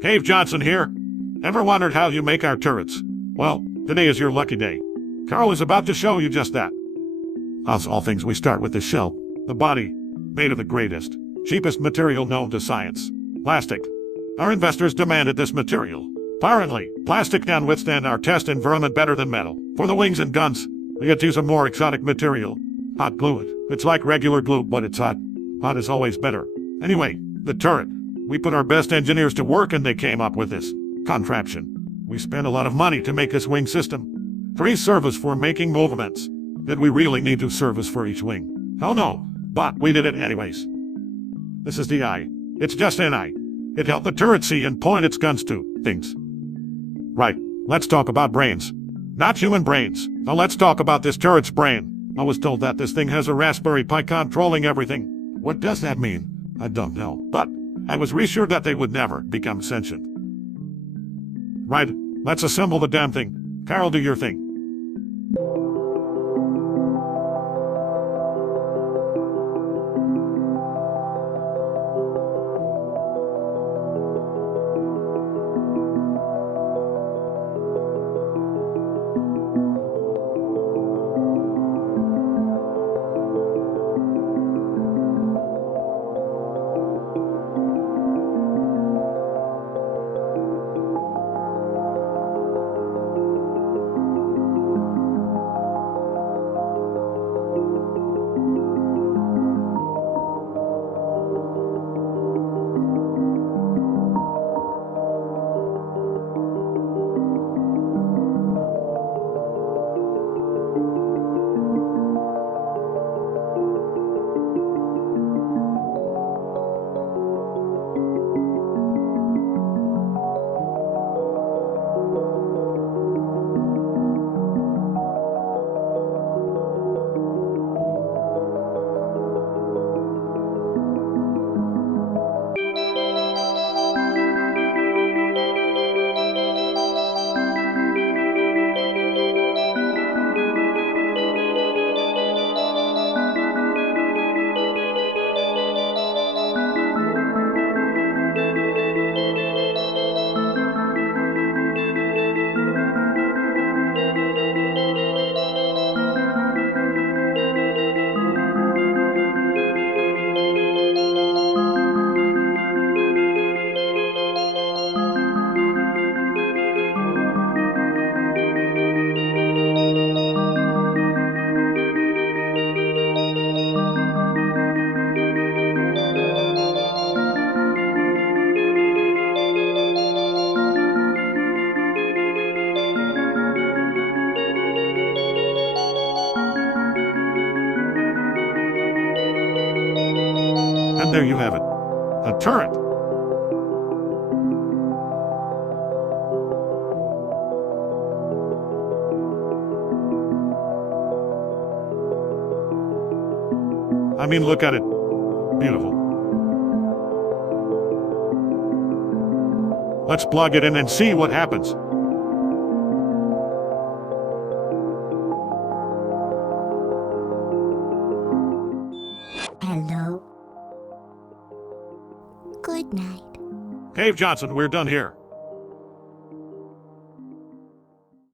Cave Johnson here. Ever wondered how you make our turrets? Well, today is your lucky day. Carl is about to show you just that. As all things, we start with the shell, the body, made of the greatest, cheapest material known to science, plastic. Our investors demanded this material. Apparently, plastic can withstand our test environment better than metal. For the wings and guns, we had to use a more exotic material. Hot glue it. It's like regular glue, but it's hot. Hot is always better. Anyway, the turret. We put our best engineers to work and they came up with this contraption. We spent a lot of money to make this wing system. Free service for making movements. Did we really need to service for each wing? Hell no, but we did it anyways. This is the eye. It's just an eye. It helped the turret see and point its guns to things. Right, let's talk about brains. Not human brains. Now let's talk about this turret's brain. I was told that this thing has a Raspberry Pi controlling everything. What does that mean? I don't know, but I was reassured that they would never become sentient. Right, let's assemble the damn thing. Carol, do your thing. And there you have it. A turret. I mean, look at it. Beautiful. Let's plug it in and see what happens. Hello. Good night. Cave Johnson, we're done here.